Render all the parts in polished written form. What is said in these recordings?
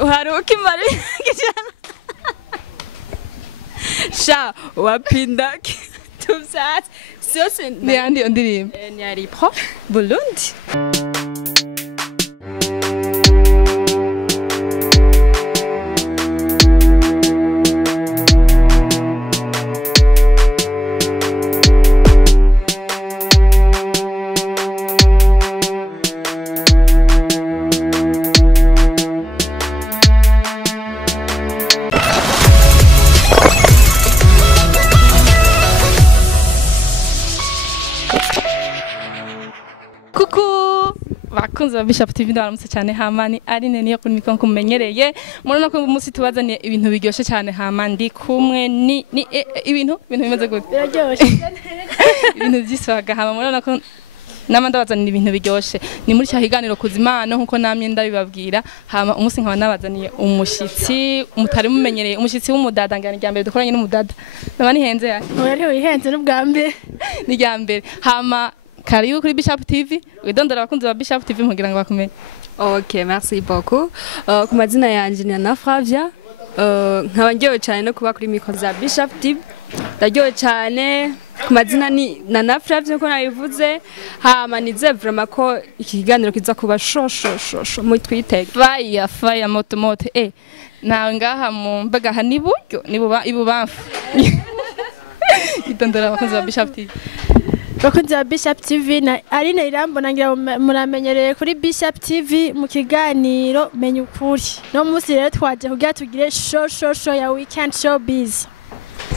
Uharuki mari Ijana. Sha wapinda tuvyatsi byose ni andi ndirimbo ni ari pro Burundi. Bakunze Bishasha TV ndaramutse cyane hamani ari nene yo kuri kumenyereye murona ko umunsi tubazaniye ibintu biryoshe cyane hama ndi kumwe ni ibintu bimeze gute biraryoshe ibintu byiswaga hama murona ko namanda bazanira ibintu biryoshe ni muri cya higaniro kuzimana nkuko namye ndabibabwira hama umunsi nkaba nabazaniye umushitsi mutari mumenyereye umushitsi w'umudada ngana ryambere dukoranye n'umudada naba nihenze ya wari wihenze n'ubwambe ni ryambere hama karibu kuri Bishasha TV widondora abakunzi ba Bishasha TV mugira ngo bakumenye. OK, merci beaucoup. Ku mazina yanje ni na Flavia. Nkaba ngiye cyane no kuba kuri micro za Bishasha TV. Ndaryoye cyane ku mazina ni na Flavia ko nabivuze. Hama nize vraiment ko ikiganiro kiza kuba shosho mu twitege. Fire moto nawe ngaha mu mbaga hani buryo ibubamfu. Idondora abakunzi ba Bishasha TV. Bakunze Bishasha TV na Aline irambona ngira muramenyereye kuri Bishasha TV mu kiganiro menya ukuri. No musi rero twaje kugira tugire show ya weekend showbiz.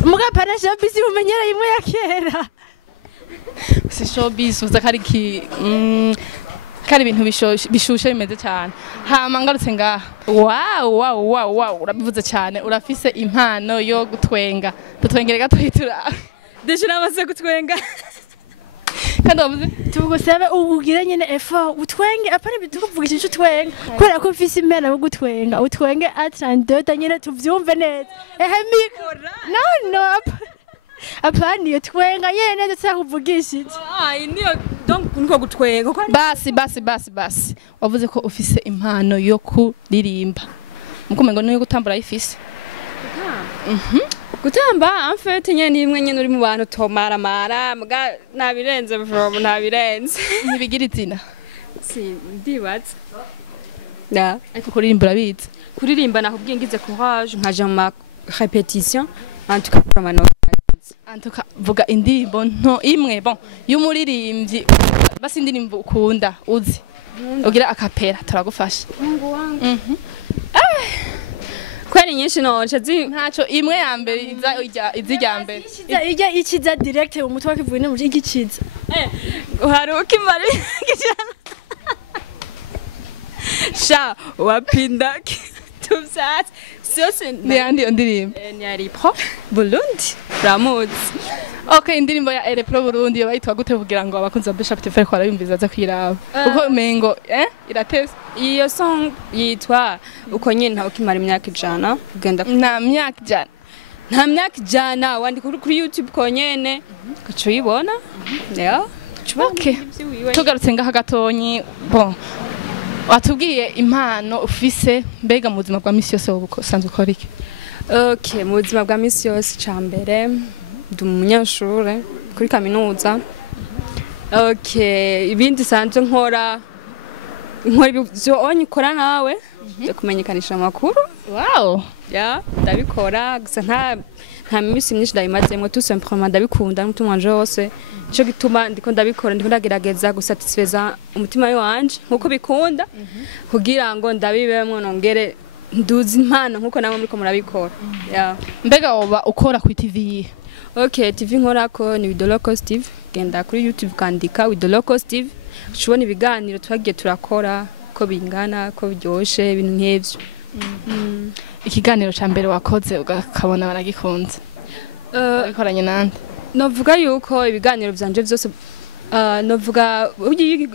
Muga para showbiz mumenyereye imwe ya kera. Si showbiz uza kari ibintu bishushe bimeze cyane. Hama ngarutse ngaha. Wow urabivuze cyane urafise impano yo gutwenga. Tutwengere gatoyitura. Deje namaze gutwenga. Kandi wavuze tugusebe ugire nyene effort utwenge apana bitukuvugisha ico twenga kubera ko ufise imena yo gutwenga utwenge atrandoda nyene tuvyumve neza mikora no apana iyo twenga nyene neza cyakuvugishije niyo donc niko gutwenga basi wavuze ko ufise impano yo kuririmba mukumengo niyo gutambura ifise gutamba en fait nyene imwe nyene uri mu bantu tomaramara muga nabirenze from nabirenze ntibigira izina si ndibaza ariko kuririmba urabizi kuririmba nakubwiye ngize courage nkaje mu ma répétition en tout cas en tout cas vuga indirimbo nto imwe bon y'umuririmbyi basi indirimbo ukunda uzi ugira akapera turagufasha Mungu wangu kwani nyinshi noce ntaco imwe ya mbere izijya mbere ikiza direct mu mutwe kivuye no mu gikiza uharuki mari Ijana sha wapinda tuvyatsi byose ni andi ndirimbo ni ari pro Burundi ramuzi. Okay, indirimbo ya Pro Burundi bayitwa gute kugira ngo abakunzi ba Bishasha TV ko arayumviza za kwiraba uko mengo irateze iyo song yitwa uko nyine ntawe kimara imyaka ijana kugenda nta myaka ijana wandika kuri YouTube ko nyene gacu yibona okay tugarutse ngaha gatonyi bon watubwiye impano ufise mbega mu buzima bwa misi yose usanzwe ukora iki okay mu buzima bwa misi yose cambere ndi umunyeshuri kuri kaminuza okay ibindi sanzwe nkora ibyo onyikora nawe byo kumenyekanisha amakuru ndabikora gusa nta minsi myinshi ndabimazemo tout simplement ndabikunda n'umutima wanje wose cyo gituma ndiko ndabikora ndiko ndagerageza gusatisfeza umutima wanje nkuko bikunda kugira ngo ndabibemwe nongere nduzi impano nkuko namwe muriko murabikora mbega woba ukora ku TV Okay, TV nkorako ni Widoloko Steve. Genda kuri YouTube kandika Widoloko Steve. Ushobora ibiganiro twagiye turakora ko bingana ko byoshe ibintu nk'evyo. Ikiganiro ca mbere wakoze ugakabona baragikunze. Bikoranye nande? Novuga yuko ibiganiro byanje byose novuga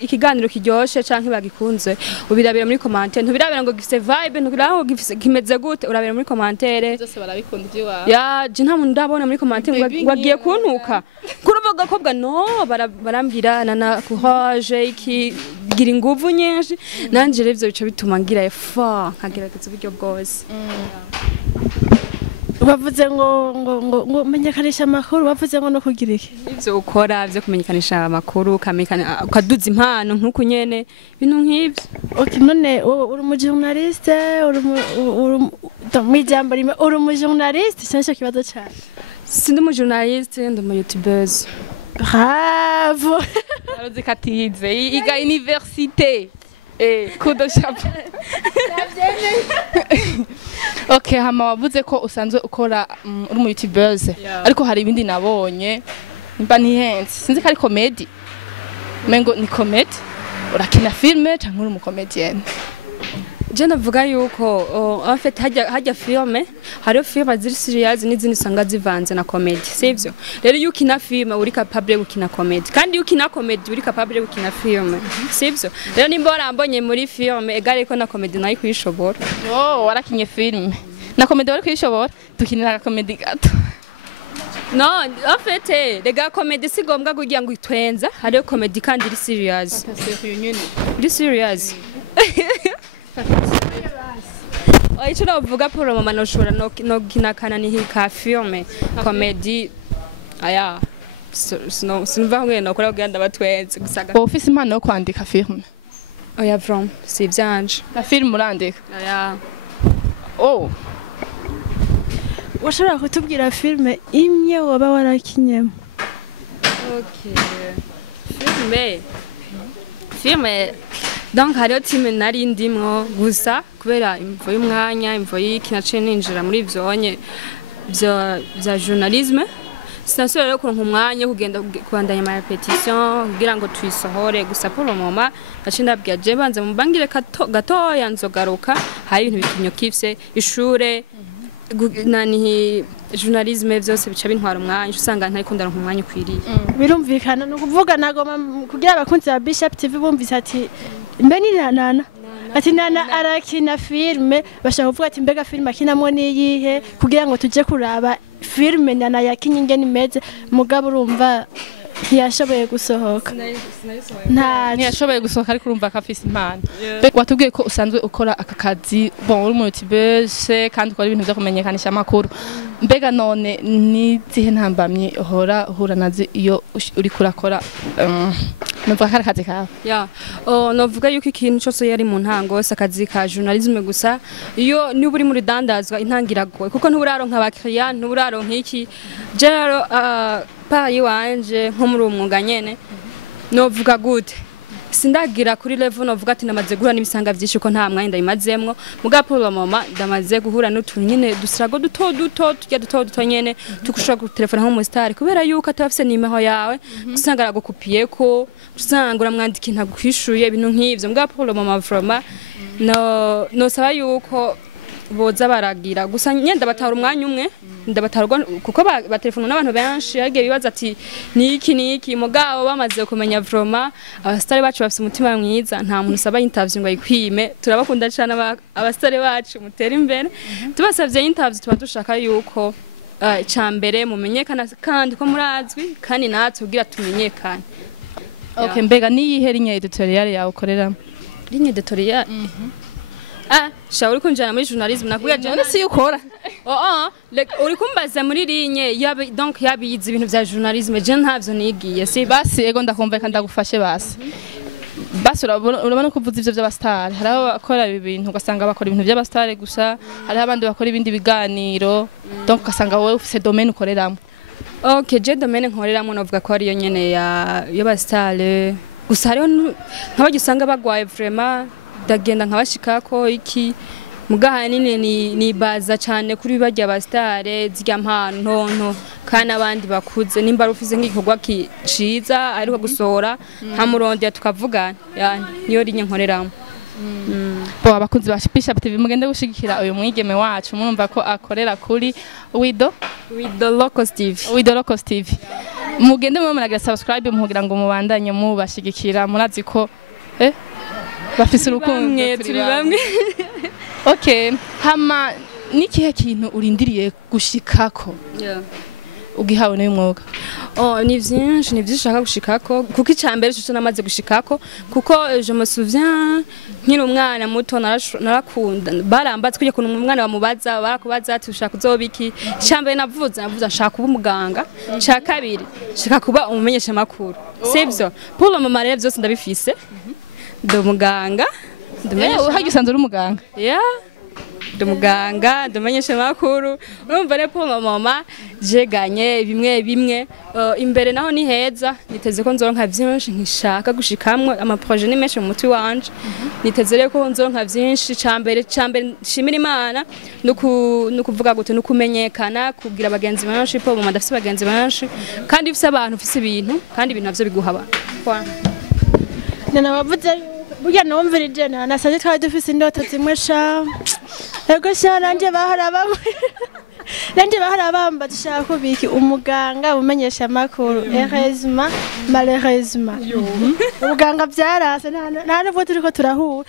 ikiganiro kiryoshe canke bagikunze ubirabira muri commentaire ntubirabira ngo gifise vibe ntubirabira ngo gifise kimeze gute urabira muri commentaire byose barabikunda ibyo wawe ya je nta muntu ndabona muri commentaire ngo agiye kuntuka kuruvuga Bakobwa no barambwira nana courage iki gira inguvu nyinshi nanje rero ivyo bica bituma ngira effort nkagerageza uburyo bwose bavuze ngo menyekanisha amakuru bavuze ngo no kugira iki ivyo ukora vyo kumenyekanisha amakuru ukaduza impano nkuko nyene bintu nk'ivyo okay none uri mu journaliste uri mu jambo rimwe uri mu journaliste cyangwa kibazo cyane sindi mu journaliste ndi mu youtubeuse bravo Arozi katize iga université kudo chapeau Okay hama wavuze ko usanzwe ukora uri mu youtubeuse ariko hari ibindi nabonye nimba ntihenze sinzi ko ari comedy mengo ni comedy urakina filme cyangwa uri mu comedienne je navuga yuko en fait hajya filme hariyo filme ziri serious n'izindi usanga zivanze na comedy sivyo rero iyo ukina filme uri capable gukina comedy kandi iyo ukina comedy uri capable gukina filme sivyo rero nimba warambonye muri filme egare ko na comedy nayo kwishobora warakinye filme na comedy wari kwishobora dukinira comedy gato no en fait rega comedy sigombwa kugira ngo itwenza hariyo comedy kandi iri serious iri serious Ico navuga pour mama noshobora no kinakana ni hika filme comedy aya sinumva ngene nokora kugenda batwenze gusaga office impano yo kwandika filme oya from si vyanje na filme urandika aya washobora kutubwira filme imwe waba warakinyemo okay filme donc hariyo time nari ndimwo gusa kubera imvo y'umwanya imvo y'ikinace ninjira muri vyonye bya journalisme sinasubira rero kuronka umwanya wo kugenda kubandanya ama repetition kugira ngo tuyisohore gusa pour le moment naci ndabwira je banze mu bangire gatoya nzogaruka hari ibintu bikinyo kifse ishure nani journalisme vyose bica bintwara umwanya usanga ntari kundana umwanya ukwiriye birumvikana no kuvuga nagoma kugira abakunzi ba Bishop TV bumvise ati mbe ni nana ati nana arakina filme bashaka kuvuga ati mbega filme akinamwo niyihe kugira ngo tuje kuraba filme nana yakinye ingene imeze mugabo urumva ntiyashoboye gusohoka ntiyashoboye gusohoka ariko urumva ko afise impano watubwiye ko usanzwe ukora aka kazi bon uri mu youtubeuse kandi ukora ibintu byo kumenyekanisha amakuru mbega none ni zihe ntambamye uhura nazo iyo uri kurakora numva kari akazi kawe novuga yuko ikintu cyose yari mu ntango akazi ka journalisme gusa iyo niba uri muri dandazwa intangiragoye kuko ntuburaronka abakiriya ntuburaronka iki rero payi wanje nko muri umwuga nyene novuga gute sindagira kuri level novuga ati namaze guhura n'ibisanga byinshi ko nta mwanya ndabimazemwo muga pour le moment ndamaze guhura n'utuntu nyene dusirago duto duto nyene tukushobora gutelefona nko mu star kubera yuko atafise nimero yawe usanga aragukupiye ko usanga uramwandika inta gukwishuye ibintu nk'ivyo muga pour le moment vraiment no saba yuko boza baragira gusa nyenda batara umwanya umwe ndabatarwa kuko batelefona n'abantu benshi yagiye bibaza ati niki mugabo bamaze kumenya vroma abastari bacu bafite umutima mwiza nta muntu usaba interview ngo ayikwime turabakunda cyane abastari bacu mutera imbere tubasavye interview tuba dushaka yuko cyambere mumenyekana kandi ko murazwi kandi natwe kugira tumenyekane okay mbega niyihe ligne editorial yawe ukorera ligne editorial uri kunjana muri journalisme nakubwira je si ukora uri kumbaza muri ligne donc yabiyize ibintu vya journalisme je ntavyo nigiye si basi ego ndakumva ndagufashe basi urabona ko uvuze ivyo by'abastari hari abakora ibintu ugasanga bakora ibintu by'abastari gusa hari abandi bakora ibindi biganiro donc ugasanga wowe ufise domaine ukoreramo okay je domaine nkoreramo novuga ko ariyo nyene y'abastari gusa hariho nk'abagiye usanga bagwaye vraiment ndagenda nkabashika ko iki mugaha nini ni baza cyane kuri bajya abastare zirya mpano nto kana abandi bakuze nimba rufize nk'igikorwa kiciza ariko gusohora nta muronde tukavugana niyo rinye nkoreramo bo abakunzi ba Bishop TV mugende gushigikira uyu mwigeme wacu murumva ko akorera kuri Wido Locos TV mugende muragira subscribe mugira ngo mubandanye mubashigikira murazi ko bafise urukundo turi bamwe okay hama nikihe kintu urindiriye gushikako ugihawe n'uyu mwuga ni vyinshi ushaka gushikako kuko icambere cyo namaze gushikako kuko je me souviens nkiri umwana muto narakunda barambatse kuje kuntu umwana bamubaza barakubaza ati ushaka uzobiki icambere navuze nshaka kuba umuganga ca kabiri shaka kuba umumenyesha makuru sivyo pour le moment rero byose ndabifise ndo muganga uhagisanze uri umuganga muganga ndamenyesha makuru urumva rero pour mama jeganye bimwe imbere naho ni heza niteze ko nzoronka byinshi nkishaka gushikamwe ama projet ni menshi mu mutwe wanje niteze rero ko nzoronka byinshi cambere shimira Imana nukuvuga gute nukumenyekana kugira abagenzi benshi po mama ndafise abagenzi benshi kandi ufise abantu ufise ibintu kandi ibintu navyo biguhaba nana bavuze burya numvira Ijana nasanze twari dufise indoto zimwe sha ego sha nanje bahora bamba dushaka kubiki umuganga umenyesha makuru heureusement malheureusement umuganga byarase nta nubwo turiko turahura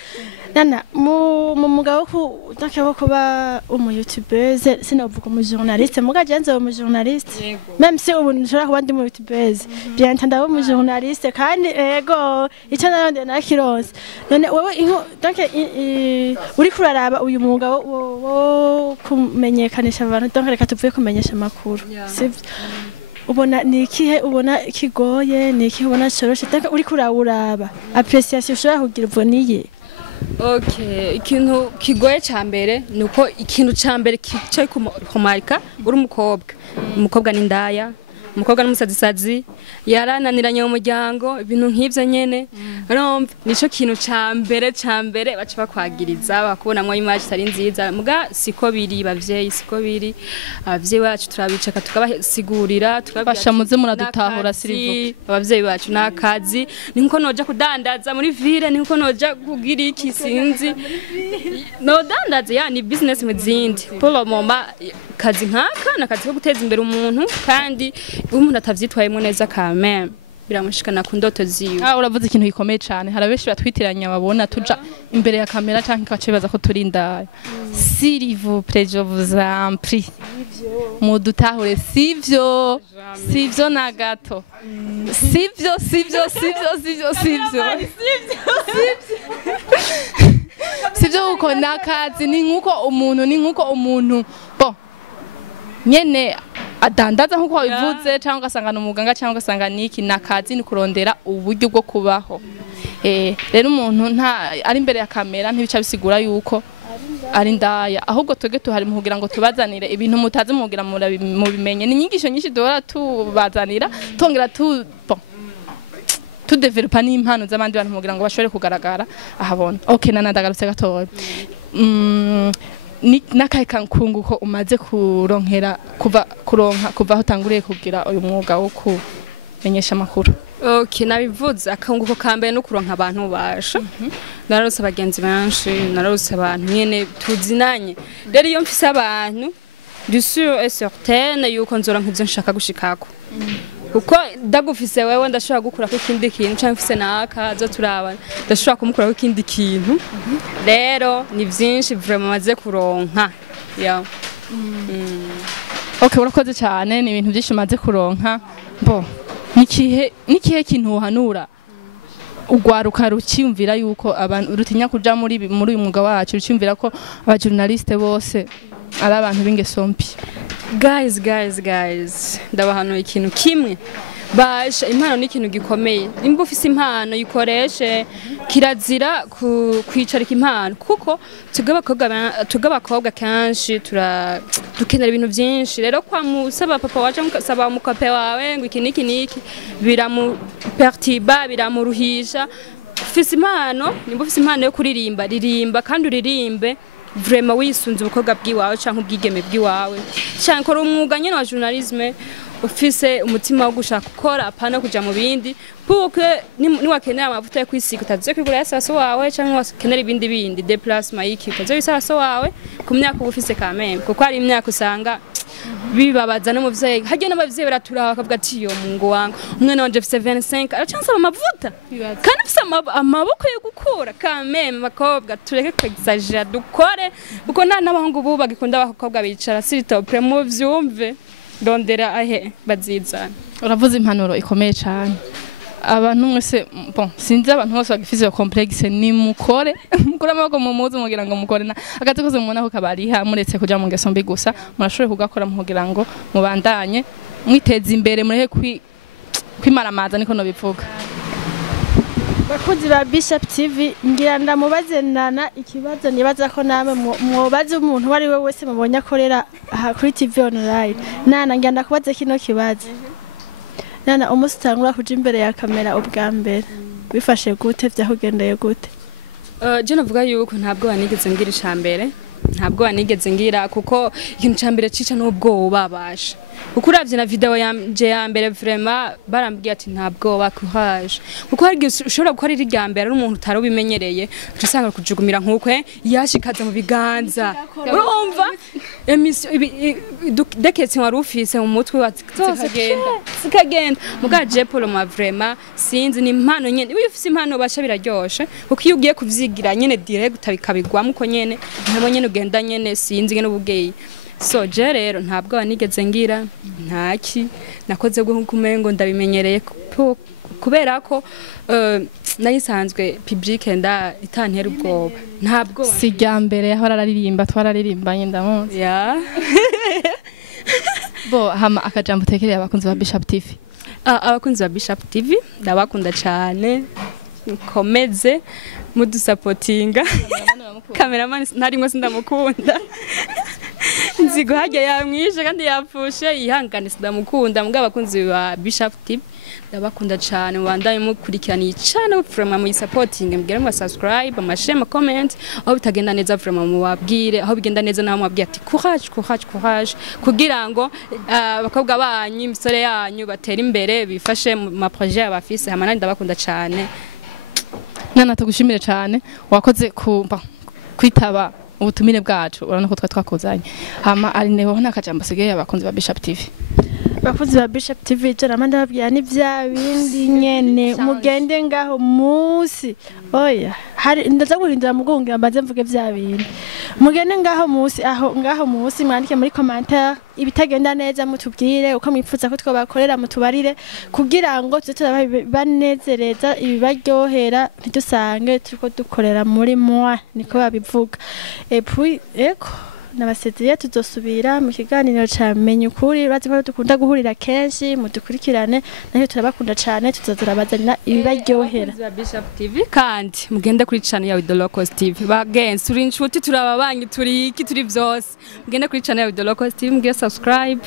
nana mu mugabo ko kuba umu youtubeuse sinavuga umu journaliste mugaje nze umu journaliste même si ubu nshobora kuba ndi mu youtubeuse bien ntanda umu journaliste kandi ego icyo narondeye nakironse none wowe donc uri kuraraba uyu mwuga wo kumenyekanisha abantu donc reka tuvuye kumenyesha makuru sivyo ubona nikihe ubona kigoye nikihe ubona coroshe donc uri kurawuraba appreciation ushobora kugira uboniye okay ikintu kigoye cyambere nuko ikintu cyambere cyo kumarika uri umukobwa ni ndaya umukobwa n'umusazisazi yarananiranye mu muryango ibintu nk'ivyo nyene urumva nico kintu cyambere baca bakwagiriza bakubonamwo image itari nziza muga siko biri bavyeyi siko biri abavyeyi bacu turabicaka tukabasigurira tukabasha muze muradutahura sirivuke abavyeyi bacu nakazi ni nko noja kudandaza muri ville ni nko noja kugira iki sinzi no dandaza ni business mu zindi pour le moment kazi nkaka nakazi ko guteza imbere umuntu kandi umuntu atavyitwayemo neza kameme biramushikana ku ndoto ziwe uravuze ikintu gikomeye cyane harabeshi batwitiranya babona tuja imbere ya kamera canke kacebaza ko turinda s'il vous plaît je vous en prie mudutahure sivyo na gato sivyo sivyo uko nakazi ni nkuko umuntu bon nyene adandaza nkuko wabivuze cyangwa ugasanga umuganga cyangwa ugasanga niki nakazi ni kurondera uburyo bwo kubaho rero umuntu nta ari imbere ya kamera ntibica bisigura yuko ari ndaya ahubwo twege tuhari mu kugira ngo tubazanire ibintu mutaze mugira mu bimenye ni inyigisho nyinshi duhora tubazanira tongera tudevelopa n'impano z'abandi bantu kugira ngo bashobore kugaragara ahabona okay nanadagarutse gatoya nakahe kankunguko umaze kuronkera kuva aho utanguriye kugira uyu mwuga wo kumenyesha amakuru okay nabivuze akanguko kambere no kuronka abantu basha narose abagenzi benshi narose abantu nyene tuzinanye rero iyo mfise abantu du sûr et certaine yuko nzoronka ivyo nshaka gushikako kuko ndagufise wewe ndashobora gukura ko ikindi kintu cyangwa mfise naka zo turabana ndashobora kumukura ko ikindi kintu rero ni vyinshi vraiment maze kuronka okay urakoze cyane ni ibintu byinshi maze kuronka bo nikihe kintu uhanura ugwaruka rucyumvira yuko abantu rutinya kuja muri uyu mwuga wacu rucyumvira ko abajournaliste bose ari abantu b'ingeso mbi guys ndabahano ikintu kimwe basha impano ni ikintu gikomeye nimba ufise impano yikoreshe kirazira kwicarika impano kuko tugabakobwa kanshi dukenera ibintu byinshi rero kwa musaba papa waje musaba umukape wawe ngo iki niki biramupertiba biramuruhisha ufise impano nimba ufise impano yo ririmba kandi uririmbe vraiment wisunze ubukobwa bwiwawe canke ubwigeme bwiwawe canke uri umwuga nyene wa journalisme ufise umutima wo gushaka gukora apana kuja mu bindi puke niwakenera amavuta yo kwisiga utaze kwigura yasaso wawe canke wakenera ibindi déplacement y'iki utaze wisaso wawe ku myaka ufise kameme kuko ari imyaka usanga bibabaza n'umuvyeyi hajye n'abavyeyi baraturaba bakavuga ati yo mungu wangu umwana wanje afise 25 aracansaba amavuta kandi afise amaboko yo gukura kameme bakobwa tureke kwexagera dukore kuko nta n'abahungu buba bagikunda abakobwa bicara sitopre mu vyumve ndondera ahe bazizana. Uravuze impanuro ikomeye cyane abantu mwese bon sinzi abantu bose bagifize iyo complexe ni mukore mukora amaboko mu muzi mugira ngo mukore na agaze koze mubona ko kabariha muretse kuja mu ngeso mbi gusa murashobore kugakora mugira ngo mubandanye mwiteze imbere mureke kwimaramaza niko no bivuga. Bakuzi ba Bishop TV ngira ndamubaze nana ikibazo nibaza ko nawe mwobaze umuntu wari we wese mubonye akorera kuri TV online nana ngira ndakubaze kino kibazo nana umusitangura kuja imbere ya kamera ubwa mbere bifashe gute vyahugendeye gute? Je navuga yuko ntabwo wanigeze ngira icambere ntabwo wanigeze ngira kuko ikintu cambere cica n'ubwoba babasha kuko uravye na video yanje ya mbere vraiment barambwiye ati ntabwo bakuhaje kuko hari ushobora gukora iri rya mbere ari umuntu utari ubimenyereye usanga kujugumira nk'ukwe yashikaza mu biganza urumva deketse wari ufise mu mutwe sikagenda mugaje Paul ma vraiment sinzi ni impano nyene iyo ufise impano basha biraryoshe kuko iyo ugiye kuvyigira nyene direct utabikabigwamo uko nyene nabo nyene ugenda nyene sinzi ngene ubugeye so je rero ntabwo wanigeze ngira ntaki nakoze gukumengo ndabimenyereye kubera ko nayisanzwe public nda itantera ubwoba ntabwo sijya mbere aho araririmba twararirimbanye ndamuzi bo hama akajambo tekereye abakunzi ba Bishop TV. Abakunzi ba Bishop TV ndabakunda cyane komeze mudusapotinga cameraman ntarimwe sindamukunda nzigo hajya yamwishe kandi yapfushe yihangane sindamukunda mugabo abakunzi ba Bishop TV ndabakunda cyane wandaye mukurikirana cyane from mu supporting mbwira mu subscribe amashema comment aho bitagenda neza from mu wabwire aho bigenda neza naho mwabwiye ati courage kugira ngo bakobwa banyu imisore yanyu batera imbere bifashe mu projet abafise hamana ndabakunda cyane nana tugushimire cyane wakoze kwitaba ubutumire bwacu urana ko twakuzanye hama ari neho nakajambo sigaye abakunzi ba Bishop TV. Bakuzi ba Bishop TV cyo namanda babwira ni bya bindi nyene mugende ngaho musi oya hari ndaza guhindura mugungira mbaze mvuge bya bindi mugende ngaho musi aho ngaho musi mwandike muri commentaire ibitagenda neza mutubwire uko mwipfuza ko twabakorera mutubarire kugira ngo tuze banezereza ibibaryohera ntidusange turiko dukorera muri moi niko babivuga et puis eko nabasezeye tuzosubira mu kiganiro cyamenye ukuri bazi ko dukunda guhurira kenshi mudukurikirane nayo turabakunda cyane tuzozurabazanira ibibaryohera Bishop TV kandi mugende kuri channel ya Idolocos TV bagenzi turi inshuti turababanyi turi iki turi byose mugende kuri channel ya Idolocos TV mugire subscribe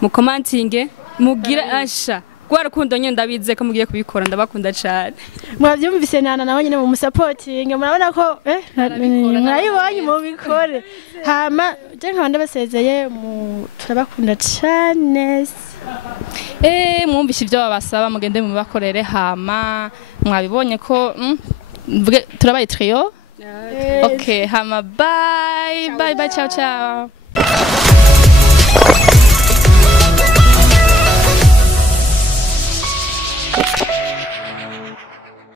mu commenting mugire asha Kwarukundo nyine ndabize ko mugiye kubikora ndabakunda cyane. Mwavyumvise nana nawe nyine mu supporting murabona ko mwayibonye mu bikore. Hama je nkabanda basezeye turabakunda cyane. Mwumvishe ibyo babasaba mugende mu bakorere hama mwabibonye ko turabaye trio. Okay, hama bye ciao ciao.